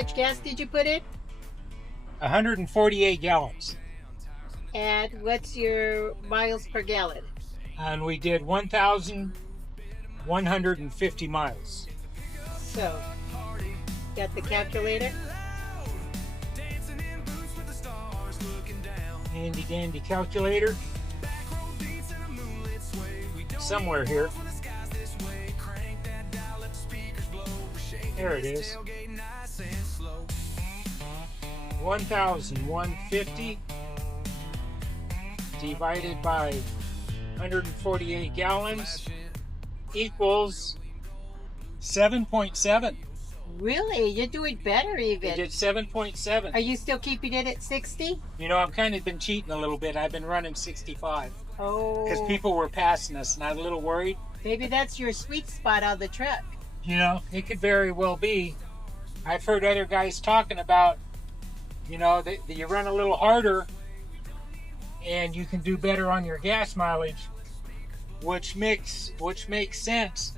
much gas did you put in? 148 gallons. And what's your miles per gallon? And we did 1,150 miles. So, got the calculator? Handy dandy calculator. Somewhere here. There it is. 1,150 divided by 148 gallons equals 7.7. Really? You're doing better even. We did 7.7. Are you still keeping it at 60? You know, I've kind of been cheating a little bit. I've been running 65. Oh. Because people were passing us and I'm a little worried. Maybe that's your sweet spot on the truck. You know, it could very well be. I've heard other guys talking about, you know, that you run a little harder and you can do better on your gas mileage, which makes sense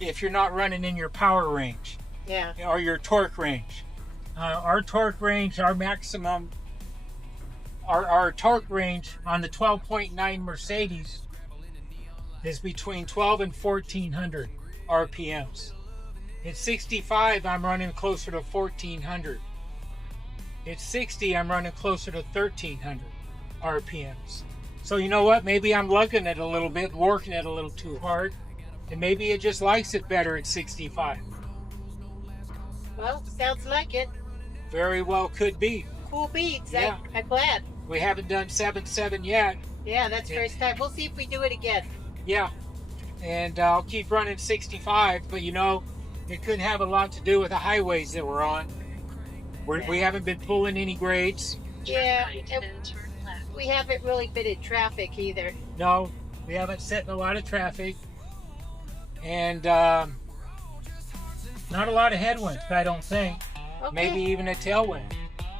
if you're not running in your power range. Yeah. Or your torque range. Our torque range, our maximum, our torque range on the 12.9 Mercedes is between 12 and 1400 RPMs. At 65, I'm running closer to 1400. At 60, I'm running closer to 1300 RPMs. So you know what? Maybe I'm lugging it a little bit, working it a little too hard, and maybe it just likes it better at 65. Well, sounds like it. Very well could be. Cool beats. Yeah. I'm glad. We haven't done 7.7 yet. Yeah, that's first time. We'll see if we do it again. Yeah. And I'll keep running 65, but you know, it could have a lot to do with the highways that we're on. We haven't been pulling any grades. Yeah, we haven't really been in traffic either. No, we haven't set in a lot of traffic. And not a lot of headwinds, I don't think. Okay. Maybe even a tailwind.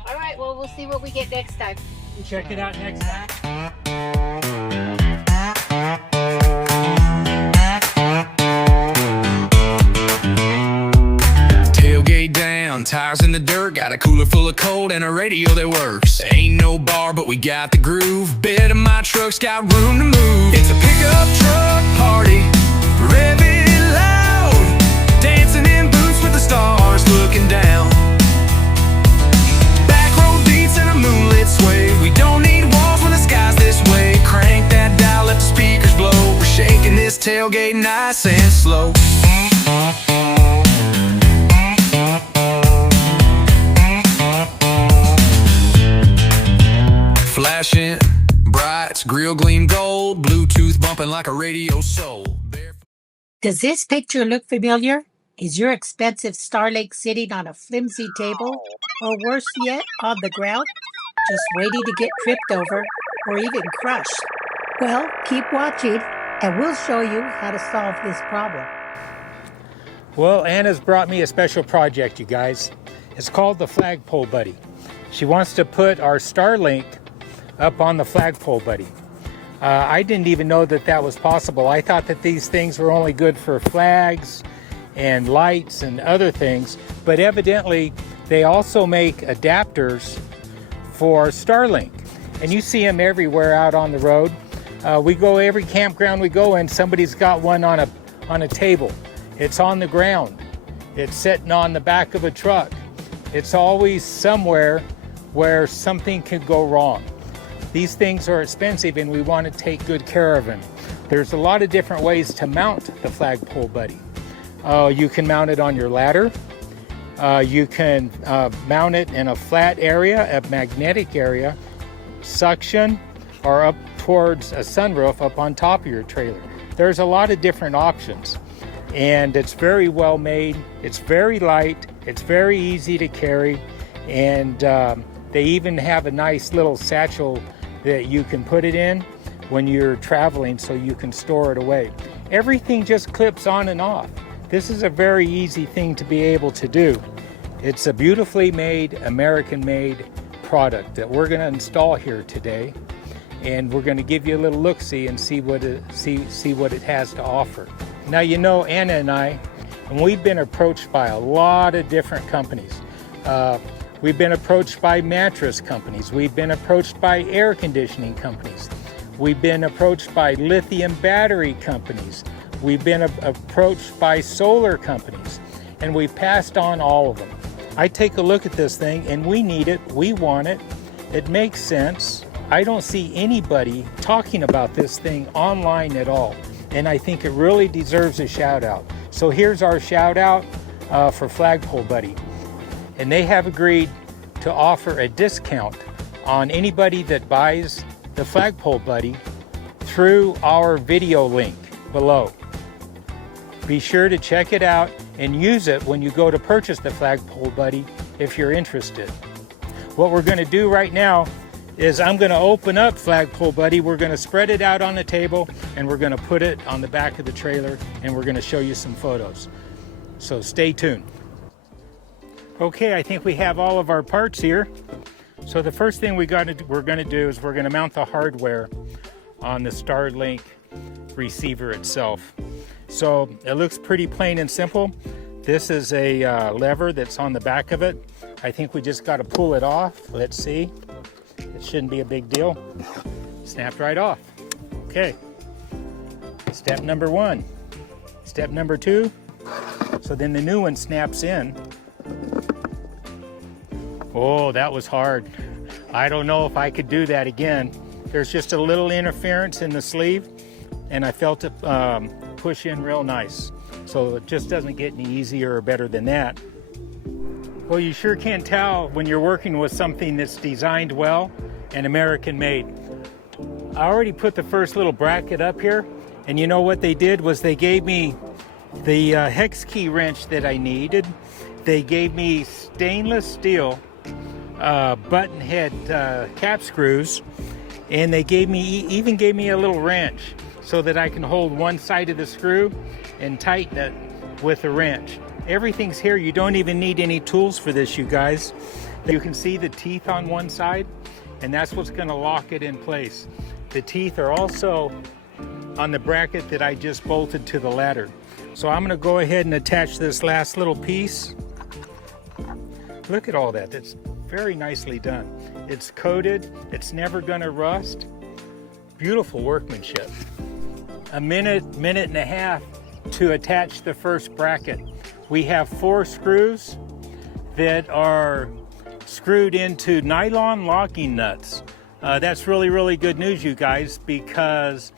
All right, well, we'll see what we get next time. Check it out next time. Tailgate down, tires in the dirt, got a cooler full of cold and a radio that works. Ain't no bar, but we got the groove. Bed of my truck's got room to move. It's a pickup truck party, rev it loud, dancing in boots with the stars looking down. Back road beats and a moonlit sway. We don't need walls when the sky's this way. Crank that dial, let the speakers blow. We're shaking this tailgate nice and slow. Flashing brights, grill gleam gold, Bluetooth bumping like a radio soul. Does this picture look familiar? Is your expensive Starlink sitting on a flimsy table? Or worse yet, on the ground? Just waiting to get tripped over or even crushed? Well, keep watching and we'll show you how to solve this problem. Well, Anna's brought me a special project, you guys. It's called the Flagpole Buddy. She wants to put our Starlink up on the Flagpole Buddy. I didn't even know that that was possible. I thought that these things were only good for flags and lights and other things, but evidently they also make adapters for Starlink. And you see them everywhere out on the road. We go every campground we go in, somebody's got one on a table. It's on the ground. It's sitting on the back of a truck. It's always somewhere where something could go wrong. These things are expensive and we want to take good care of them. There's a lot of different ways to mount the Flagpole Buddy. You can mount it on your ladder. You can mount it in a flat area, a magnetic area, suction, or up towards a sunroof up on top of your trailer. There's a lot of different options. And it's very well made, it's very light, it's very easy to carry, and they even have a nice little satchel that you can put it in when you're traveling so you can store it away. Everything just clips on and off. This is a very easy thing to be able to do. It's a beautifully made, American-made product that we're going to install here today, and we're going to give you a little look-see and see what it has to offer. Now, you know, Anna and I, And we've been approached by a lot of different companies. We've been approached by mattress companies. We've been approached by air conditioning companies. We've been approached by lithium battery companies. We've been approached by solar companies. And we passed on all of them. I take a look at this thing and we need it, we want it, it makes sense. I don't see anybody talking about this thing online at all. And I think it really deserves a shout out. So here's our shout out for Flagpole Buddy. And they have agreed to offer a discount on anybody that buys the Flagpole Buddy through our video link below. Be sure to check it out and use it when you go to purchase the Flagpole Buddy if you're interested. What we're going to do right now is I'm going to open up Flagpole Buddy. We're going to spread it out on the table and we're going to put it on the back of the trailer and we're going to show you some photos. So stay tuned. Okay, I think we have all of our parts here. So the first thing we're going to do is we're going to mount the hardware on the Starlink receiver itself. So it looks pretty plain and simple. This is a lever that's on the back of it. I think we just got to pull it off. Let's see. It shouldn't be a big deal. Snapped right off. Okay. Step number one. Step number two. So then the new one snaps in. Oh, that was hard. I don't know if I could do that again. There's just a little interference in the sleeve and I felt it push in real nice. So it just doesn't get any easier or better than that. Well, you sure can tell when you're working with something that's designed well and American made. I already put the first little bracket up here, and you know what they did was they gave me the hex key wrench that I needed. They gave me stainless steel button head cap screws, and they even gave me a little wrench so that I can hold one side of the screw and tighten it with a wrench. Everything's here. You don't even need any tools for this, you guys. You can see the teeth on one side, and that's what's going to lock it in place. The teeth are also on the bracket that I just bolted to the ladder. So I'm going to go ahead and attach this last little piece. Look at all that. That's very nicely done. It's coated. It's never going to rust. Beautiful workmanship. A minute and a half to attach the first bracket. We have 4 screws that are screwed into nylon locking nuts. That's really good news, you guys, because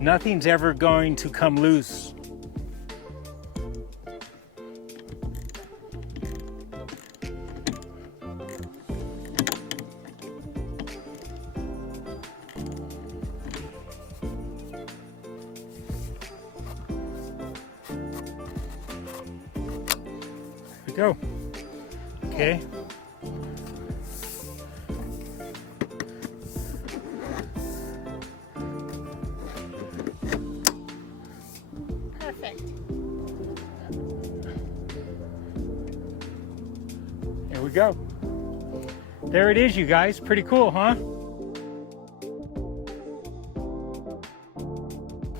nothing's ever going to come loose. Go. Okay. Perfect. There we go. There it is, you guys. Pretty cool, huh?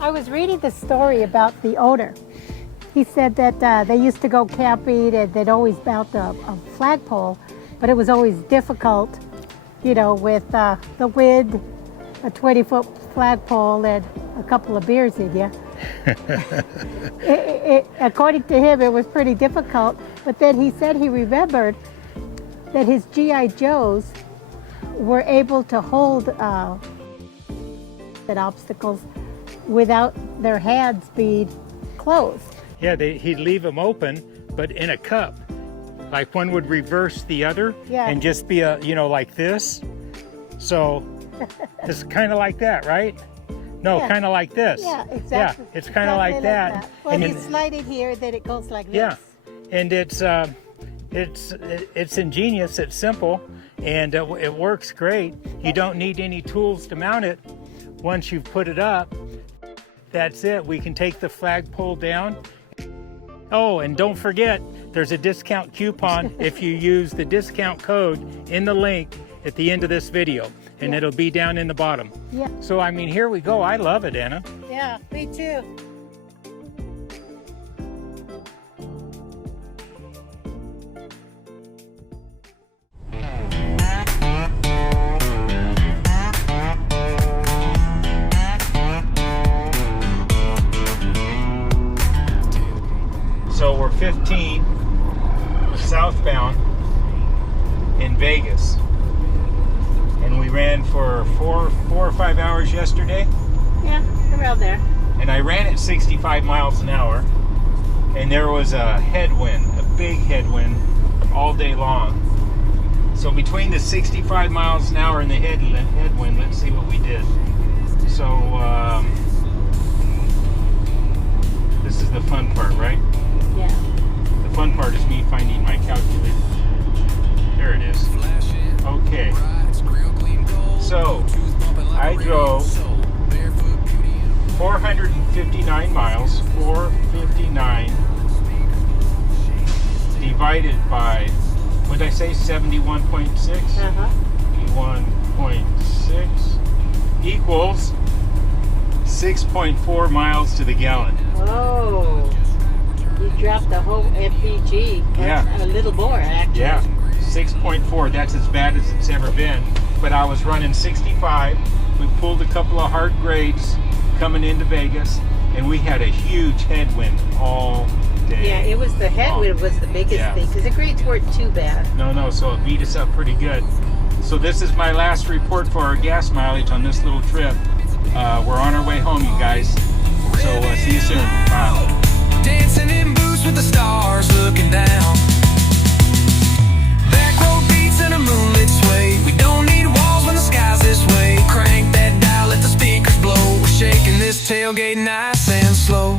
I was reading the story about the owner. He said that they used to go camping and they'd always mount a flagpole, but it was always difficult, you know, with the wind, a 20-foot flagpole, and a couple of beers in you. According to him, it was pretty difficult, but then he said he remembered that his G.I. Joes were able to hold obstacles without their hands being closed. Yeah, he'd leave them open, but in a cup. Like one would reverse the other and just be like this. So it's kind of like that, right? No, kind of like this. Yeah, exactly. Yeah, it's kind of like that. Well, you slide it here, then it goes like this. Yeah, and it's ingenious, it's simple, and it works great. You don't need any tools to mount it. Once you've put it up, that's it. We can take the flagpole down. Oh, and don't forget, there's a discount coupon if you use the discount code in the link at the end of this video, and it'll be down in the bottom. Yeah. So, I mean, here we go. I love it, Anna. Yeah, me too. 4:15 southbound in Vegas, and we ran for four or 5 hours yesterday. Yeah, around there. And I ran at 65 miles an hour, and there was a headwind, a big headwind, all day long. So between the 65 miles an hour and the headwind, let's see what we did. So this is the fun part, right? Yeah. The fun part is me finding my calculator. There it is. Okay. So I drove 459 miles, 459 divided by, what did I say, 71.6? 71.6 equals 6.4 miles to the gallon. Whoa. You dropped the whole MPG. Yeah. A little more, actually. Yeah, 6.4. That's as bad as it's ever been. But I was running 65. We pulled a couple of hard grades coming into Vegas, and we had a huge headwind all day. Yeah, it was the headwind was the biggest thing, because the grades weren't too bad. No, so it beat us up pretty good. So this is my last report for our gas mileage on this little trip. We're on our way home, you guys. So see you soon. Bye. Dancing in booths with the stars looking down. Back road beats in a moonlit sway. We don't need walls when the sky's this way. Crank that dial, let the speakers blow. We're shaking this tailgate nice and slow.